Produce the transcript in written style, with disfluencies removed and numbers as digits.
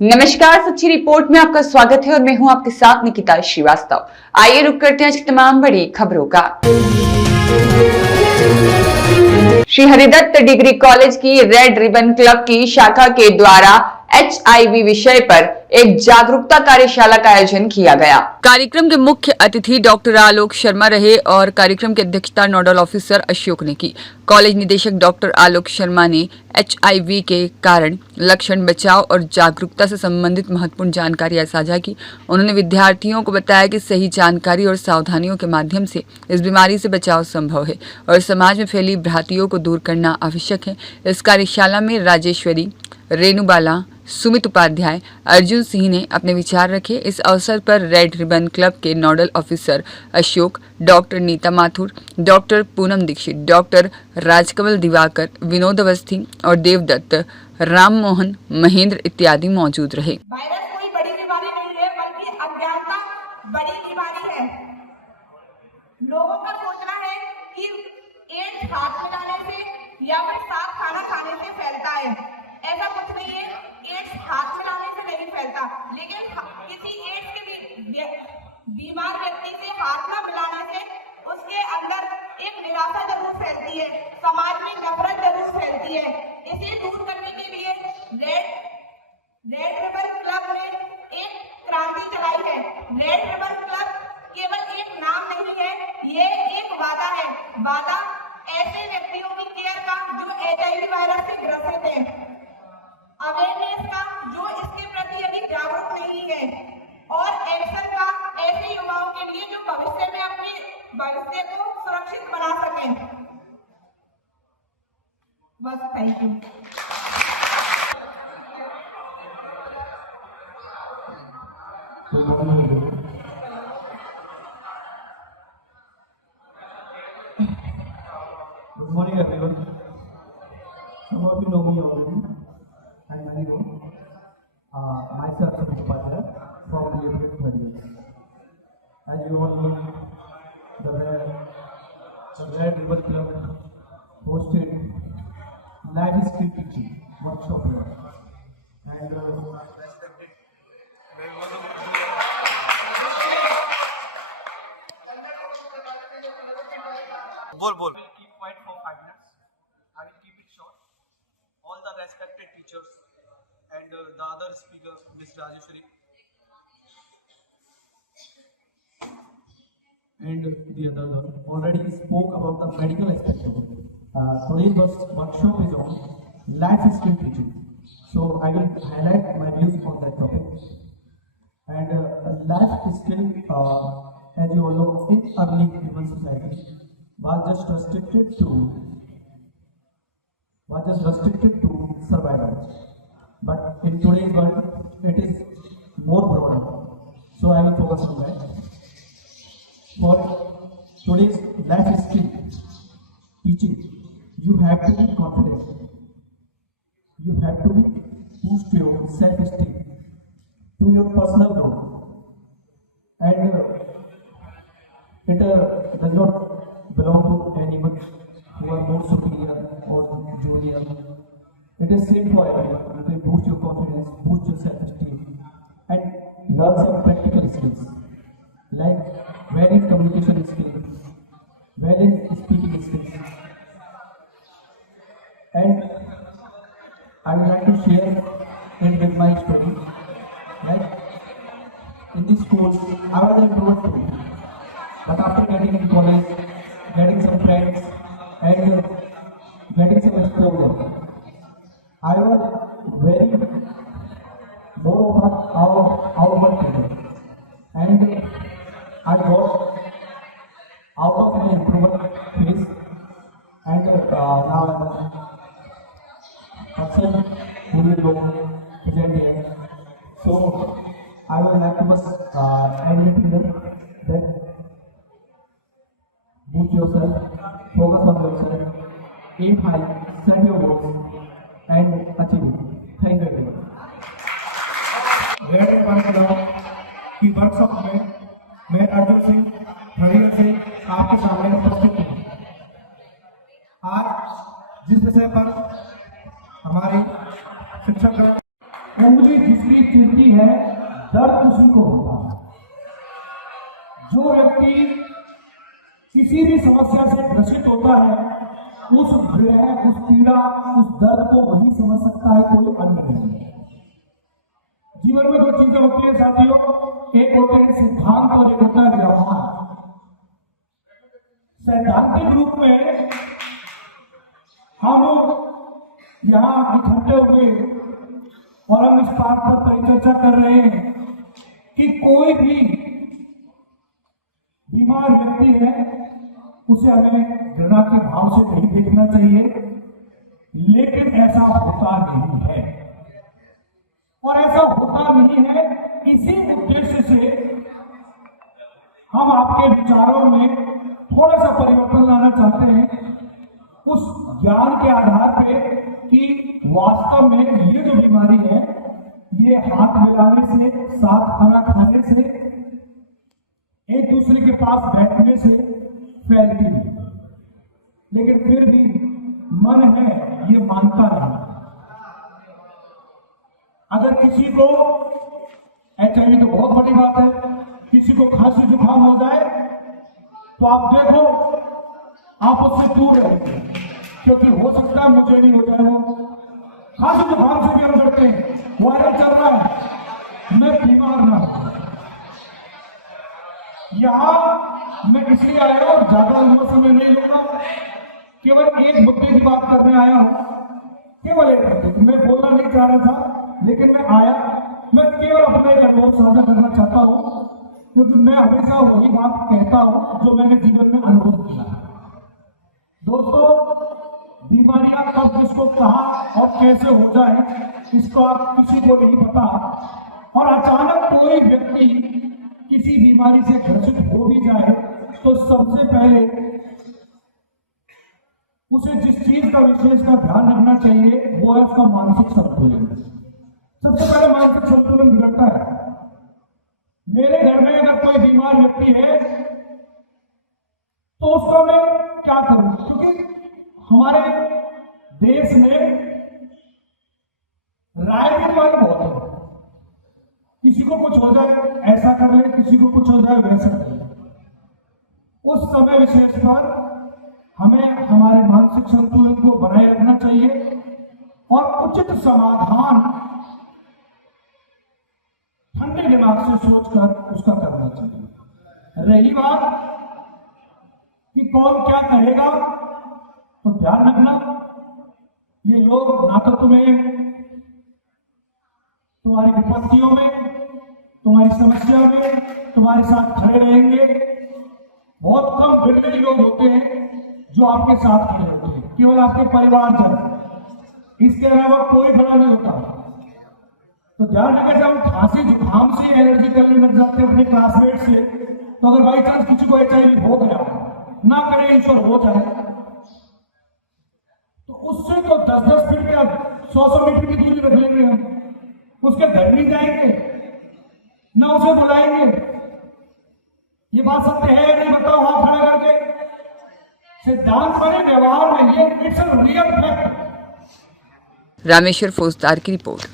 नमस्कार, सच्ची रिपोर्ट में आपका स्वागत है और मैं हूं आपके साथ निकिता श्रीवास्तव। आइए रुक करते हैं आज की तमाम बड़ी खबरों का। श्री हरिदत्त डिग्री कॉलेज की रेड रिबन क्लब की शाखा के द्वारा HIV विषय पर एक जागरूकता कार्यशाला का आयोजन किया गया। कार्यक्रम के मुख्य अतिथि डॉक्टर आलोक शर्मा रहे और कार्यक्रम की अध्यक्षता नोडल ऑफिसर अशोक ने की। कॉलेज निदेशक डॉक्टर आलोक शर्मा ने HIV के कारण, लक्षण, बचाव और जागरूकता से संबंधित महत्वपूर्ण जानकारियां साझा की। उन्होंने विद्यार्थियों को बताया कि सही जानकारी और सावधानियों के माध्यम से इस बीमारी से बचाव संभव है और समाज में फैली भ्रांतियों को दूर करना आवश्यक है। इस कार्यशाला में राजेश्वरी, रेणुबाला, सुमित उपाध्याय, अर्जुन सिंह ने अपने विचार रखे। इस अवसर पर रेड रिबन क्लब के nodal officer Ashok, doctor Neeta Mathur, doctor Poonam Dixit, doctor Rajkamal Diwakar, Vinod Awasthi और देवदत्त, राम मोहन, महेंद्र इत्यादि मौजूद रहे। वायरस कोई बड़ी बीमारी नहीं है, बल्कि अज्ञानता बड़ी बीमारी है। लोगों का सोचना है कि एड्स हाथ मिलाने से या फिर साथ खाना खाने से फैलता है। ऐसा कुछ नहीं है, एड्स हाथ मिलाने से नहीं फैलता, लेकिन किसी एड्स के बीमार व्यक्ति से हाथ न मिलाने से उसके अंदर एक निराशा जरूर फैलती है, समाज में नफरत जरूर फैलती है। इसे दूर करने के लिए रेड रिबन क्लब ने एक क्रांति चलाई है। रेड रिबन क्लब केवल एक नाम नहीं है, ये एक वादा है। वादा ऐसे व्यक्तियों की केयर का जो HIV वायरस से ग्रसित है, अवेयरनेस का जो इसके प्रति अभी जागरूक नहीं है, और एक्शन का ऐसे युवाओं के लिए जो भविष्य में अपने भविष्य को सुरक्षित बना सकें। बस, thank you. Good morning, everyone. Some of you know me already. I'm Maniru. Myself, Sumit Upadhyay from the April 30th. As you all know, the Red Ribbon Club hosted live history teaching workshop here. And Bol. Keep quiet for 5 minutes. I will keep it short. All the respected teachers and the other speaker, Ms. Rajeshwari, and the other already spoke about the medical aspect of it. Today's workshop is on life skill teaching. So I will highlight my views on that topic. And life skill, as you all know, in early human society was just restricted to survival. But in today's world, it is more broader. So I will focus on that. For today's life skill teaching, you have to be confident. You have to be boost your self-esteem to your personal growth. And it does not belong to anyone who are more superior or junior. It is same for everyone. You can boost your confidence, boost your self-esteem, and learn some practical skills like valid communication skills, valid speaking skills. And I would like to share it with my story. Like in the schools, I was an introvert too, but after getting in college, getting some friends, and getting some exposure, I was very more of an outward person, and I got out of my introvert phase, and now I'm a person who will go present here. So I would like to admit here that boost yourself, focus on yourself, aim high, set your goals, and achieve it. Thank you everyone. Red ribbon club की workshop में मैं अर्जुन सिंह हरियर से आपके सामने उपस्थित हूँ। आज जिस विषय पर हमारे शिक्षक only discrete व्यक्ति किसी भी समस्या से ग्रसित होता है, उस भय, उस पीड़ा, उस दर्द को वही समझ सकता है, कोई अन्य नहीं। जीवन में दो चीजें होती है साथियों, एक होते हैं सिद्धांत और एक होता है व्यवहार। सैद्धांतिक रूप में हम यहाँ इकट्ठे हुए और हम इस बात पर परिचर्चा कर रहे हैं कि कोई भी बीमार व्यक्ति है उसे हमें घृणा के भाव से नहीं देखना चाहिए, लेकिन ऐसा होता नहीं है। और ऐसा होता नहीं है, इसी उद्देश्य से हम आपके विचारों में थोड़ा सा परिवर्तन लाना चाहते हैं, उस ज्ञान के आधार पे कि वास्तव में ये जो बीमारी है, ये हाथ मिलाने से, साथ खाना खाने से, एक दूसरे के पास बैठने से फैलती है। लेकिन फिर भी मन है ये मानता नहीं। अगर किसी को HIV तो बहुत बड़ी बात है, किसी को खांसी जुकाम हो जाए तो आप देखो, आप उससे दूर रहेंगे, क्योंकि हो सकता है मुझे नहीं हो जाए। वो खांसी जुकाम से भी हम डरते हैं, वायरस चल रहा है, मैं बीमार ना हूं। यहां मैं इसलिए आया हूं, ज्यादा लंबा समय नहीं लूंगा, केवल एक मुद्दे की बात करने आया हूं, केवल एक मुद्दे। मैं बोलना नहीं चाह रहा था, लेकिन मैं आया, मैं केवल अपना एक अनुभव साझा करना चाहता हूं, क्योंकि मैं हमेशा वही बात कहता हूं जो मैंने जीवन में अनुभव किया है। दोस्तों, बीमारियां कब किसको कहां और कैसे हो जाए, इसको आप किसी को नहीं पता। और अचानक कोई व्यक्ति किसी बीमारी से ग्रसित हो भी जाए तो सबसे पहले उसे जिस चीज का विशेष का ध्यान रखना चाहिए वो है उसका मानसिक संतुलन। सबसे पहले मानसिक संतुलन बिगड़ता है। मेरे घर में अगर कोई बीमार व्यक्ति है तो उसका मैं क्या करूं, क्योंकि हमारे देश में राय देने वाले बहुत है। किसी को कुछ हो जाए ऐसा कर ले, किसी को कुछ हो जाए वैसा कर ले। उस समय विशेष पर हमें हमारे मानसिक संतुलन को बनाए रखना चाहिए और उचित समाधान ठंडे दिमाग से सोचकर उसका करना चाहिए। रही बात कि कौन क्या कहेगा, तो ध्यान रखना, ये लोग ना तो तुम्हारी विपत्तियों में, तुम्हारी समस्या में तुम्हारे साथ खड़े रहेंगे। बहुत कम बिरले लोग होते हैं जो आपके साथ खड़े होते हैं, केवल आपके परिवारजन, इसके अलावा कोई बड़ा नहीं होता। तो ध्यान रखें, जब हम खांसी जुकाम से एलर्जी करने लग जाते हैं अपने क्लासमेट से, तो अगर बाई चांस किसी को HIV हो गया, ना करे ईश्वर हो जाए, तो उससे तो 10-10 फीट या 100-100 मीटर की दूरी रख लेंगे हम। उसके घर नहीं जाएंगे, ना उसे बुलाएंगे। ये बात सत्य है या नहीं, बताओ हाथ खड़ा करके। सिद्धांत बने व्यवहार में, ये it's a real fact. Rameshwar फौजदार की रिपोर्ट।